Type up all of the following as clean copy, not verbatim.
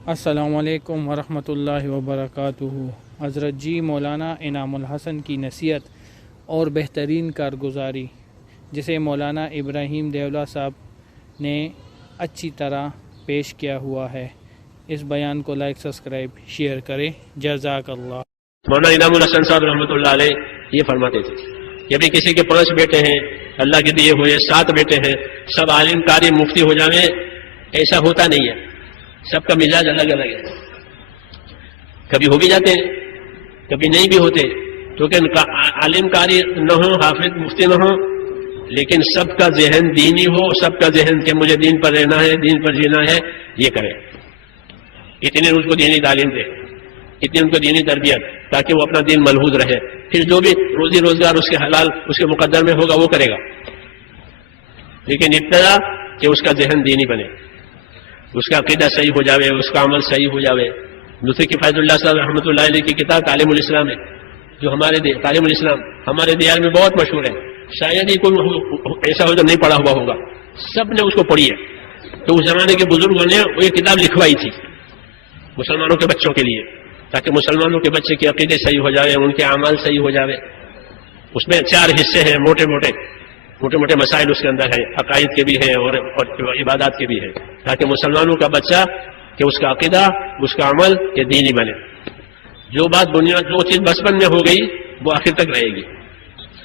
السلام علیکم ورحمۃ اللہ وبرکاتہ۔ حضرت جی مولانا انعام الحسن کی نصیحت اور بہترین کارگزاری، جسے مولانا ابراہیم دیولہ صاحب نے اچھی طرح پیش کیا ہوا ہے، اس بیان کو لائک، سبسکرائب، شیئر کریں۔ جزاک اللہ۔ مولانا انعام الحسن صاحب رحمۃ اللہ علیہ یہ فرماتے تھے کہ ابھی کسی کے 5 بیٹے ہیں، اللہ کے دیے ہوئے 7 بیٹے ہیں، سب عالم قاری مفتی ہو جائیں، ایسا ہوتا نہیں ہے۔ سب کا مزاج الگ الگ ہے، کبھی ہو بھی جاتے ہیں، کبھی نہیں بھی ہوتے، تو کہ عالم قاری نہ ہو، حافظ مفتی نہ ہو، لیکن سب کا ذہن دینی ہو، سب کا ذہن کہ مجھے دین پر رہنا ہے، دین پر جینا ہے، یہ کرے۔ اتنے اس کو دینی تعلیم دے، اتنی ان کو دینی تربیت، تاکہ وہ اپنا دین ملحوظ رہے، پھر جو بھی روزی روزگار اس کے حلال اس کے مقدر میں ہوگا وہ کرے گا، لیکن ابتدا کہ اس کا ذہن دینی بنے، اس کا عقیدہ صحیح ہو جاوے، اس کا عمل صحیح ہو جاوے۔ دوسری کفایت اللہ صاحب رحمۃ اللہ علیہ کی کتاب تعلیم الاسلام ہے، جو ہمارے تعلیم الاسلام ہمارے دیار میں بہت مشہور ہے، شاید ہی کوئی ایسا ہو جو نہیں پڑھا ہوا ہوگا، سب نے اس کو پڑھی ہے۔ تو اس زمانے کے بزرگوں نے وہ یہ کتاب لکھوائی تھی مسلمانوں کے بچوں کے لیے، تاکہ مسلمانوں کے بچے کے عقیدے صحیح ہو جاوے، ان کے اعمال صحیح ہو جاوے۔ اس میں 4 حصے ہیں، موٹے موٹے مسائل اس کے اندر ہے، عقائد کے بھی ہیں اور عبادات کے بھی ہیں، تاکہ مسلمانوں کا بچہ کہ اس کا عقیدہ، اس کا عمل یہ دینی بنے۔ جو چیز بچپن میں ہو گئی وہ آخر تک رہے گی۔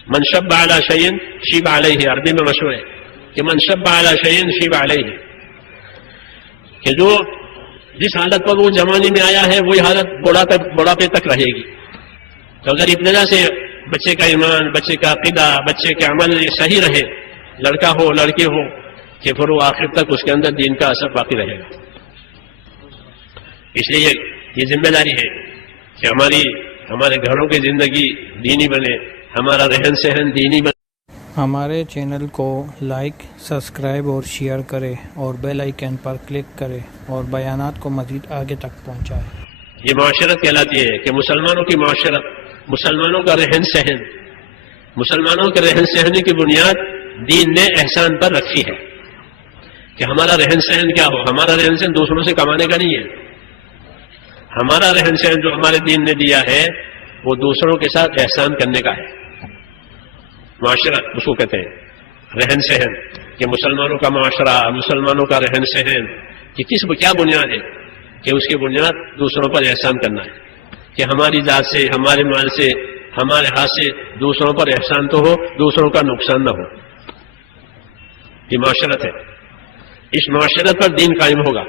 من شب علی شیء شیب علیہ، عربی میں مشہور ہے کہ من شب علی شیء شیب علیہ، کہ جو جس حالت پر وہ جوانی میں آیا ہے وہی حالت بڑھاپے تک رہے گی۔ تو اگر ابتدا سے بچے کا ایمان، بچے کا عقیدہ، بچے کے عمل صحیح رہے، لڑکا ہو لڑکی ہو، کہ پھر وہ آخر تک اس کے اندر دین کا اثر باقی رہے گا۔ اس لیے یہ ذمہ داری ہے کہ ہمارے گھروں کی زندگی دینی بنے، ہمارا رہن سہن دینی بنے۔ ہمارے چینل کو لائک، سبسکرائب اور شیئر کریں، اور بیل آئیکن پر کلک کریں اور بیانات کو مزید آگے تک پہنچائیں۔ یہ معاشرت کہلاتی ہے کہ مسلمانوں کی معاشرت، مسلمانوں کا رہن سہن، مسلمانوں کے رہن سہن کی بنیاد دین نے احسان پر رکھی ہے، کہ ہمارا رہن سہن کیا ہو۔ ہمارا رہن سہن دوسروں سے کمانے کا نہیں ہے، ہمارا رہن سہن جو ہمارے دین نے دیا ہے وہ دوسروں کے ساتھ احسان کرنے کا ہے۔ معاشرت اس کو کہتے ہیں، رہن سہن، کہ مسلمانوں کا معاشرہ، مسلمانوں کا رہن سہن، کہ کیا بنیاد ہے، کہ اس کی بنیاد دوسروں پر احسان کرنا ہے، کہ ہماری ذات سے، ہمارے مال سے، ہمارے ہاتھ سے دوسروں پر احسان تو ہو، دوسروں کا نقصان نہ ہو۔ یہ معاشرت ہے، اس معاشرت پر دین قائم ہوگا۔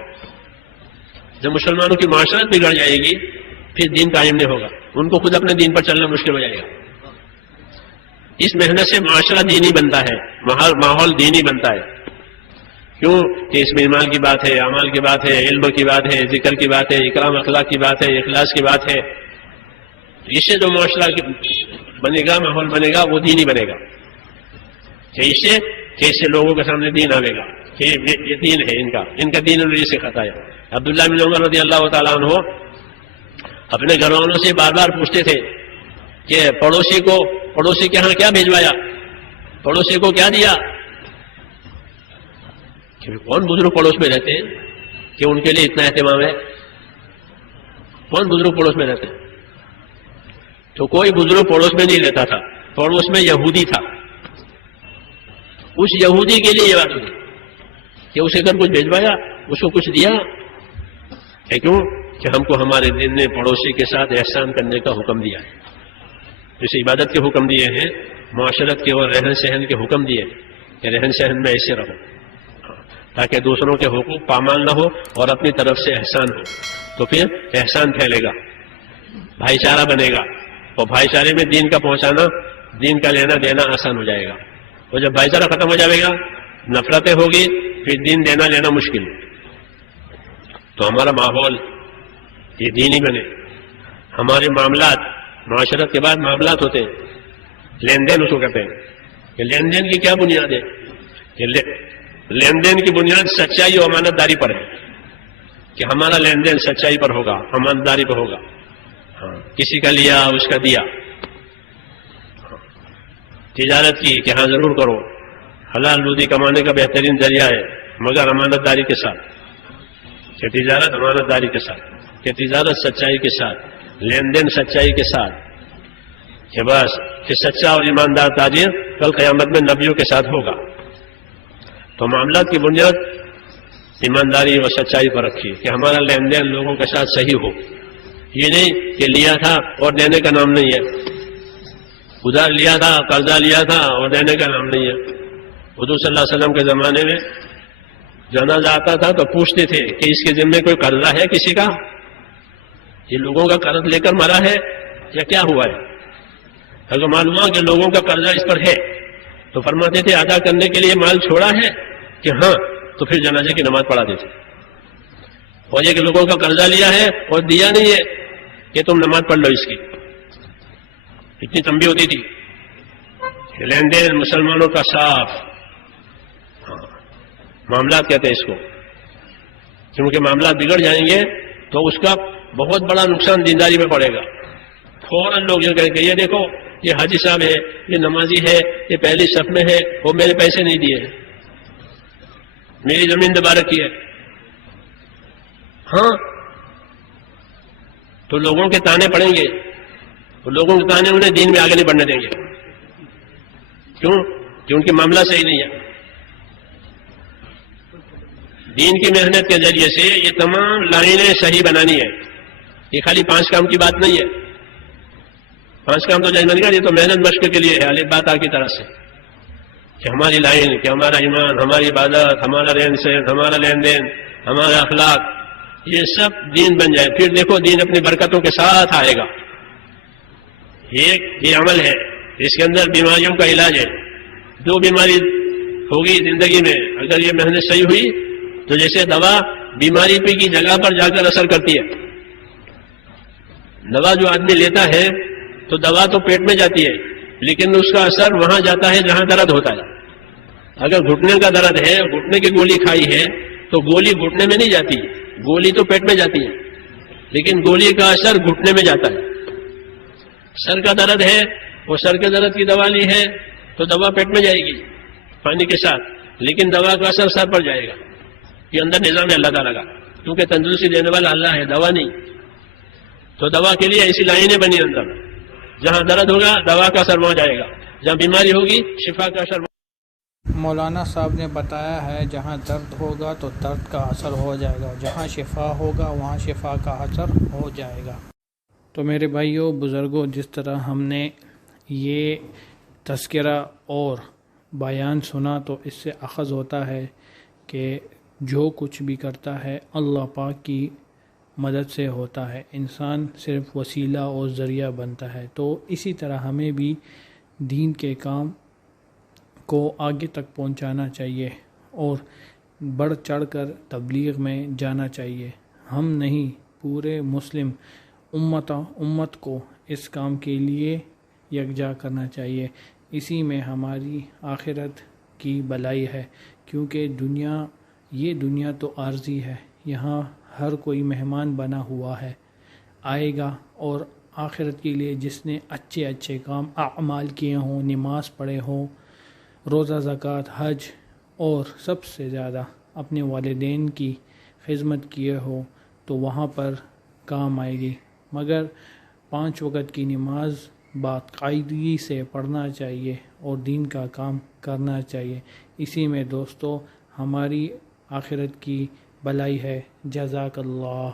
جب مسلمانوں کی معاشرت بگڑ جائے گی پھر دین قائم نہیں ہوگا، ان کو خود اپنے دین پر چلنا مشکل ہو جائے گا۔ اس محنت سے معاشرہ دینی بنتا ہے، ماحول دینی بنتا ہے۔ کیوں کہ اس میں ایمان کی بات ہے، اعمال کی بات ہے، علم کی بات ہے، ذکر کی بات ہے، اکرام اخلاق کی بات ہے، اخلاص کی بات ہے۔ اس سے جو معاشرہ بنے گا، ماحول بنے گا، وہ دینی بنے گا، کہ اس سے لوگوں کے سامنے دین آئے گا کہ یہ دین ہے، ان کا دین انہوں نے سکھاتا ہے۔ عبداللہ بن عمر رضی اللہ تعالیٰ عنہ اپنے گھر والوں سے بار بار پوچھتے تھے کہ پڑوسی کے ہاں کیا بھیجوایا، پڑوسی کو کیا دیا، کہ کون بزرگ پڑوس میں رہتے ہیں کہ ان کے لیے اتنا اہتمام ہے، کون بزرگ پڑوس میں رہتے ہیں؟ تو کوئی بزرگ پڑوس میں نہیں رہتا تھا، پڑوس میں یہودی تھا۔ اس یہودی کے لیے یہ بات ہوئی کہ اسے اگر کچھ بھیجوایا، اس کو کچھ دیا، کیوں کہ ہم کو ہمارے دین نے پڑوسی کے ساتھ احسان کرنے کا حکم دیا ہے۔ جیسے عبادت کے حکم دیے ہیں، معاشرت کے اور رہن سہن کے حکم دیے کہ رہن سہن میں ایسے رہو، تاکہ دوسروں کے حقوق پامال نہ ہو اور اپنی طرف سے احسان ہو، تو پھر احسان پھیلے گا، بھائی چارہ بنے گا، اور بھائی چارے میں دین کا پہنچانا، دین کا لینا دینا آسان ہو جائے گا۔ اور جب بھائی چارہ ختم ہو جائے گا، نفرتیں ہوگی، پھر دین دینا لینا مشکل۔ تو ہمارا ماحول یہ دینی بنے، ہمارے معاملات، معاشرت کے بعد معاملات ہوتے ہیں، لین دین اس کو کہتے ہیں، کہ لین دین کی کیا بنیاد ہے، کہ لین دین کی بنیاد سچائی اور امانت داری پر ہے، کہ ہمارا لین دین سچائی پر ہوگا، امانت داری پر ہوگا۔ کسی کا لیا، اس کا دیا، تجارت کی کہ ہاں ضرور کرو، حلال روزی کمانے کا بہترین ذریعہ ہے، مگر امانت داری کے ساتھ۔ کہ تجارت امانت داری کے ساتھ، کہ تجارت سچائی کے ساتھ، لین دین سچائی کے ساتھ، کہ بس کہ سچا اور ایماندار تاجر کل قیامت میں نبیوں کے ساتھ ہوگا۔ تو معاملات کی بنیاد ایمانداری اور سچائی پر رکھیے کہ ہمارا لین دین لوگوں کے ساتھ صحیح ہو۔ یہ نہیں کہ لیا تھا اور دینے کا نام نہیں ہے، ادھار لیا تھا، قرضہ لیا تھا اور دینے کا نام نہیں ہے۔ حضور صلی اللہ علیہ وسلم کے زمانے میں جنازہ آتا تھا تو پوچھتے تھے کہ اس کے ذمے کوئی قرضہ ہے کسی کا، یہ لوگوں کا قرض لے کر مرا ہے یا کیا ہوا ہے؟ اگر معلوم ہوا کہ لوگوں کا قرضہ اس پر ہے تو فرماتے تھے ادا کرنے کے لیے مال چھوڑا ہے کہ ہاں، تو پھر جنازے کی نماز پڑھا دیتے۔ اور یہ کہ لوگوں کا قرضہ لیا ہے اور دیا نہیں ہے کہ تم نماز پڑھ لو اس کی، اتنی تنبیہ ہوتی تھی۔ لین دین مسلمانوں کا صاف معاملات کہتے ہیں اس کو، کیونکہ معاملات بگڑ جائیں گے تو اس کا بہت بڑا نقصان دینداری میں پڑے گا۔ فوراً لوگ یہ کہیں گے یہ دیکھو یہ حاجی صاحب ہے، یہ نمازی ہے، یہ پہلی صف میں ہے، وہ میرے پیسے نہیں دیے ہیں، میری زمین دبا رکھی ہے۔ ہاں تو لوگوں کے تانے پڑیں گے، تو لوگوں کے تانے انہیں دین میں آگے نہیں بڑھنے دیں گے۔ کیوں؟ کہ ان کے معاملہ صحیح نہیں ہے۔ دین کی محنت کے ذریعے سے یہ تمام لائنیں صحیح بنانی ہے۔ یہ خالی 5 کام کی بات نہیں ہے۔ 5 کام تو جائز کا، یہ تو محنت مشق کے لیے ہے، الف با تا کی طرح سے، کہ ہماری لائن، کہ ہمارا ایمان، ہماری عبادت، ہمارا رہن سہن، ہمارا لین دین، ہمارا اخلاق، یہ سب دین بن جائے۔ پھر دیکھو دین اپنی برکتوں کے ساتھ آئے گا۔ ایک یہ عمل ہے، اس کے اندر بیماریوں کا علاج ہے۔ جو بیماری ہوگی زندگی میں اگر یہ محنت صحیح ہوئی تو جیسے دوا بیماری پہ کی جگہ پر جا کر اثر کرتی ہے۔ دوا جو آدمی لیتا ہے تو دوا تو پیٹ میں جاتی ہے، لیکن اس کا اثر وہاں جاتا ہے جہاں درد ہوتا ہے۔ اگر گھٹنے کا درد ہے، گھٹنے کی گولی کھائی ہے تو گولی گھٹنے میں نہیں جاتی، گولی تو پیٹ میں جاتی ہے، لیکن گولی کا اثر گھٹنے میں جاتا ہے۔ سر کا درد ہے، وہ سر کے درد کی دوا لی ہے تو دوا پیٹ میں جائے گی پانی کے ساتھ، لیکن دوا کا اثر سر پر جائے گا۔ یہ اندر نظام ہے اللہ تعالیٰ کا، کیونکہ تندرستی دینے والا اللہ ہے، دوا نہیں۔ تو دوا کے لیے ایسی لائنیں بنی اندر، جہاں درد ہوگا دوا کا اثر وہاں جائے گا، جہاں بیماری ہوگی شفا کا اثر۔ مولانا صاحب نے بتایا ہے جہاں درد ہوگا تو درد کا اثر ہو جائے گا، جہاں شفا ہوگا وہاں شفا کا اثر ہو جائے گا۔ تو میرے بھائیوں بزرگوں، جس طرح ہم نے یہ تذکرہ اور بیان سنا تو اس سے اخذ ہوتا ہے کہ جو کچھ بھی کرتا ہے اللہ پاک کی مدد سے ہوتا ہے، انسان صرف وسیلہ اور ذریعہ بنتا ہے۔ تو اسی طرح ہمیں بھی دین کے کام کو آگے تک پہنچانا چاہیے اور بڑھ چڑھ کر تبلیغ میں جانا چاہیے۔ ہم نہیں، پورے مسلم امت کو اس کام کے لیے یکجا کرنا چاہیے۔ اسی میں ہماری آخرت کی بھلائی ہے، کیونکہ یہ دنیا تو عارضی ہے، یہاں ہر کوئی مہمان بنا ہوا ہے، آئے گا، اور آخرت کے لیے جس نے اچھے کام اعمال کیے ہوں، نماز پڑھے ہوں، روزہ زکوٰۃ حج اور سب سے زیادہ اپنے والدین کی خدمت کیے ہو تو وہاں پر کام آئے گی۔ مگر 5 وقت کی نماز باقاعدگی سے پڑھنا چاہیے اور دین کا کام کرنا چاہیے۔ اسی میں دوستو ہماری آخرت کی بھلائی ہے۔ جزاک اللہ۔